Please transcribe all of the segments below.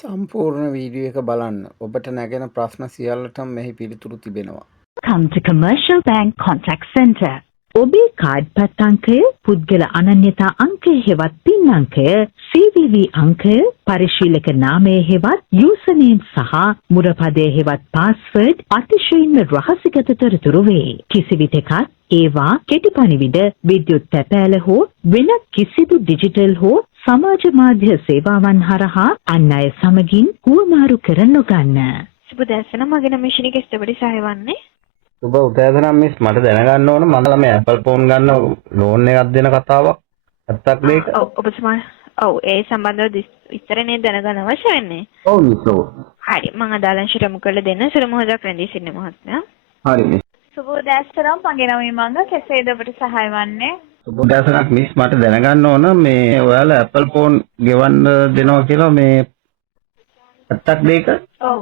සම්පූර්ණ වීඩියෝ එක බලන්න. ඔබට නැගෙන ප්‍රශ්න සියල්ලටම මෙහි පිළිතුරු තිබෙනවා. Come to Commercial Bank Contact Center. ඔබේ කාඩ් පත් අංකය, පුද්ගල අනන්‍යතා අංකය හෙවත් පින් අංකය, CVV අංකය, පරිශීලක නාමය හෙවත් යූසර්නේම් සහ මුරපදය හෙවත් පාස්වර්ඩ් අතිශයින්ම රහසිගත තොරතුරු වේ. කිසිවිටෙකත් ඒවා කෙටි පණිවිඩ, විද්‍යුත් තැපෑල හෝ වෙනත් කිසිදු ඩිජිටල් හෝ සමාජ මාධ්‍ය සේවාවන් හරහා අන් අය සමගින් හුවමාරු කර නොගන්න. සුබ දැසන මගේ නම ශිනික ස්ටබඩි සහයවන්නේ. සුබ උදෑසන මිස් මට දැනගන්න ඕන මම ළමයි Apple phone ගන්න ලෝන් එකක් දෙන කතාවක්. ඇත්තක් මේක? ඔව් ඔබතුමා ඒ සම්බන්ධව විස්තරනේ දැනගන්න අවශ්‍ය වෙන්නේ. ඔව් මිස් ඔව්. හරි මම අදාළ අංශ යොමු කරලා දෙන්න සුළු මොහොතක් රැඳී සිටින්න මහත්මයා. හරි මිස්. සුබ දැසන මගේ නම මංග කෙසේද ඔබට සහාය වන්නේ? සුබ උදෑසනක් මිස් මට දැනගන්න ඕන මේ ඔයාලා Apple phone ගෙවන්න දෙනවා කියලා මේ ඇත්තක් මේක? ඔව්.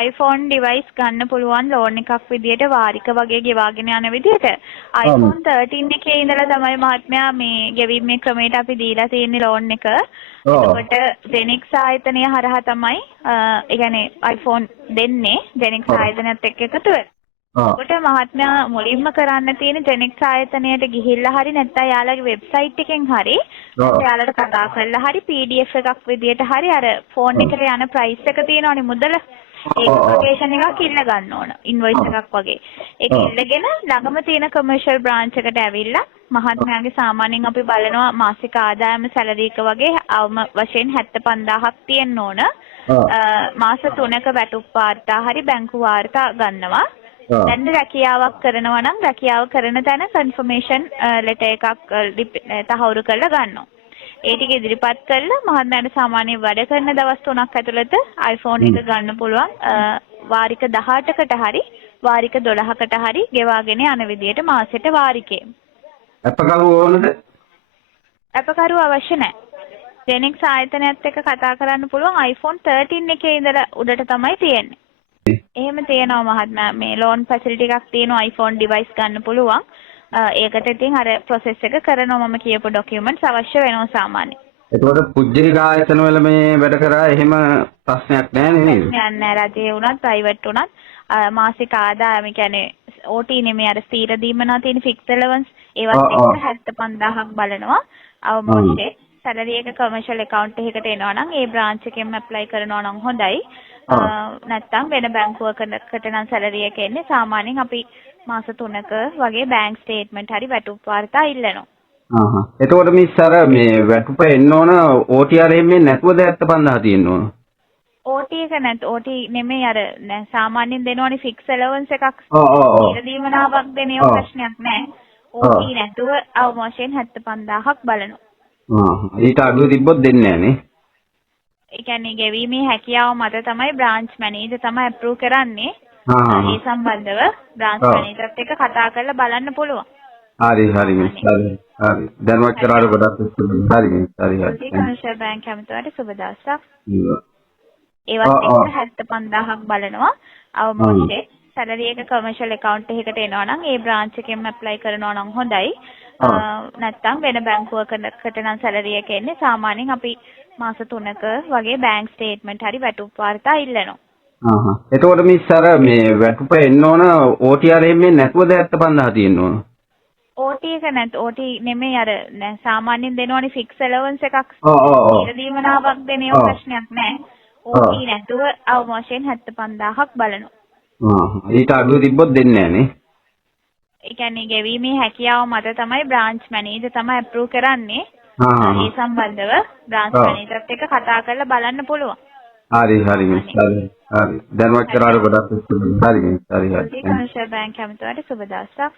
iPhone device ගන්න පුළුවන් ලෝන් එකක් විදියට වාරික වගේ ගෙවාගෙන යන විදියට iPhone 13 එකේ ඉඳලා තමයි මහත්මයා මේ ගෙවීමේ ක්‍රමයට අපි දීලා තියෙන්නේ ලෝන් එක. එතකොට Zenix ආයතනය හරහා තමයි ඒ කියන්නේ iPhone දෙන්නේ Zenix ආයතනයත් එක්ක එකතු වෙලා. ඔකට මහත්මයා මුලින්ම කරන්න තියෙන Zenix ආයතනයට ගිහිල්ලා හරි නැත්නම් යාළුවගේ වෙබ්සයිට් එකෙන් හරි යාළුවට කතා කරලා හරි PDF එකක් විදියට හරි අර ෆෝන් එකට යන ප්‍රයිස් එක තියෙනවනේ මුදල ඒක ලොකේෂන් එකක් ඉල්ල ගන්න ඕන ඉන්වොයිස් එකක් වගේ. ඒක ඉල්ලගෙන ළඟම තියෙන කමර්ෂල් බ්‍රාන්ච් එකට ඇවිල්ලා මහත්මයාගේ සාමාන්‍යයෙන් අපි බලනවා මාසික ආදායම සැලරි එක වගේ අවම වශයෙන් 75000ක් තියෙන්න ඕන. මාස 3ක වැටුප් වාර්තා හරි බැංකු වාර්තා ගන්නවා. දැන් රැකියාවක් කරනවා නම් රැකියාව කරන තැන කන්ෆර්මේෂන් ලෙටර් එකක් තහවුරු කරලා ගන්නවා. ඒ ටික ඉදිරිපත් කරලා මහත්මයාට සාමාන්‍ය වැඩ කරන දවස් 3ක් ඇතුළත iPhone එක ගන්න පුළුවන් වාරික 18කට හරි වාරික 12කට හරි ගෙවාගෙන යන විදියට මාසෙට වාරිකේ. අපකරු ඕනද? අපකරු අවශ්‍ය නැහැ. Zenix ආයතනයත් එක්ක කතා කරන්න පුළුවන් iPhone 13 එකේ ඉඳලා උඩට තමයි තියෙන්නේ. එහෙම තියෙනවා මහත්මයා මේ ලෝන් ෆැසිලිටි එකක් තියෙනවා iPhone device ගන්න පුළුවන්. ඒකට ඉතින් අර process එක කරනවා මම කියපු documents අවශ්‍ය වෙනවා සාමාන්‍යයෙන්. එතකොට පුජ්‍යනික ආයතන වල මේ වැඩ කරා එහෙම ප්‍රශ්නයක් නැහැ නේද? නෑ රජේ වුණත් ප්‍රයිවට් වුණත් මාසික ආදායම කියන්නේ OT නෙමෙයි අර ස්ථීර දීමනා තියෙන fixed allowance ඒවත් එක්ක 75000ක් බලනවා. අවමෝෂේ සැලරි එක කමර්ෂල් account එකකට එනවා නම් ඒ branch එකෙන් apply කරනවා නම් හොඳයි. නැත්තම් වෙන බැංකුවකට නම් සැලරි එක එන්නේ සාමාන්‍යයෙන් අපි මාස 3ක වගේ බැංක් ස්ටේට්මන්ට් හරි වැටුප් වාර්තා ඉල්ලනවා. එතකොට මිස් අර මේ වැටුප එන්න ඕන OTR එකෙන් නැතුවද 75000 තියෙන්න ඕන? OT එක නැත් OT නෙමෙයි අර සාමාන්‍යයෙන් දෙනවනේ ෆික්ස් allowance එකක්. ඊට දීමනාවක් දෙන ඒවා ප්‍රශ්නයක් නැහැ. OT නැතුව අවමෝෂයෙන් 75000ක් බලනවා. ඊට අඩුව තිබ්බොත් දෙන්නේ නැහැ නේ. ඒ කියන්නේ ගෙවීමේ හැකියාව මත තමයි බ්‍රාන්ච් මැනේජර් තමයි අප්‍රූව් කරන්නේ. ඒ සම්බන්ධව බ්‍රාන්ච් මැනේජර්ත් එක්ක කතා කරලා බලන්න පුළුවන්. හරි මිස් හරි. දැන්වත් කරාට ගොඩක් ස්තුතියි. හරි මිස් හරි. කමර්ෂල් බැංක් කැමතුවට සුබ දවසක්. ඒවත් එක්ක 75000ක් බලනවා. අවමෝෂේ සැලරි එක කමර්ෂල් account එකකට එනවා නම් ඒ බ්‍රාන්ච් එකෙන් apply කරනවා නම් හොඳයි. නැත්තම් වෙන බැංකුවකට නම් සැලරි එක එන්නේ සාමාන්‍යයෙන් අපි මාස 3ක වගේ බැංක් ස්ටේට්මන්ට් හරි වැටුප් වාර්තා ඉල්ලනවා. එතකොට මිස් අර මේ වැටුප එන්න ඕන OTR එකෙන් නැතුවද 75000 තියෙන්න ඕන? OT එක නැත් OT නෙමෙයි අර සාමාන්‍යයෙන් දෙනවනේ ෆික්ස් allowance එකක්. ඊට දීමනාවක් දෙන ඒවා ප්‍රශ්නයක් නැහැ. OT නැතුව අවමෝෂයෙන් 75000ක් බලනවා. ඊට අඩුව තිබ්බොත් දෙන්නේ නැහැ නේ. ඒ කියන්නේ ගෙවීමේ හැකියාව මත තමයි බ්‍රාන්ච් මැනේජර් තමයි අප්‍රූව් කරන්නේ. ඒ සම්බන්ධව බ්‍රාන්ච් මැනේජර්ත් එක්ක කතා කරලා බලන්න පුළුවන්. හරි මිස් හරි. දැන්වත් කරාට ගොඩක් ස්තුතියි. හරි මිස් හරි. කමර්ෂල් බැංක් කැමතුවට සුබ දවසක්.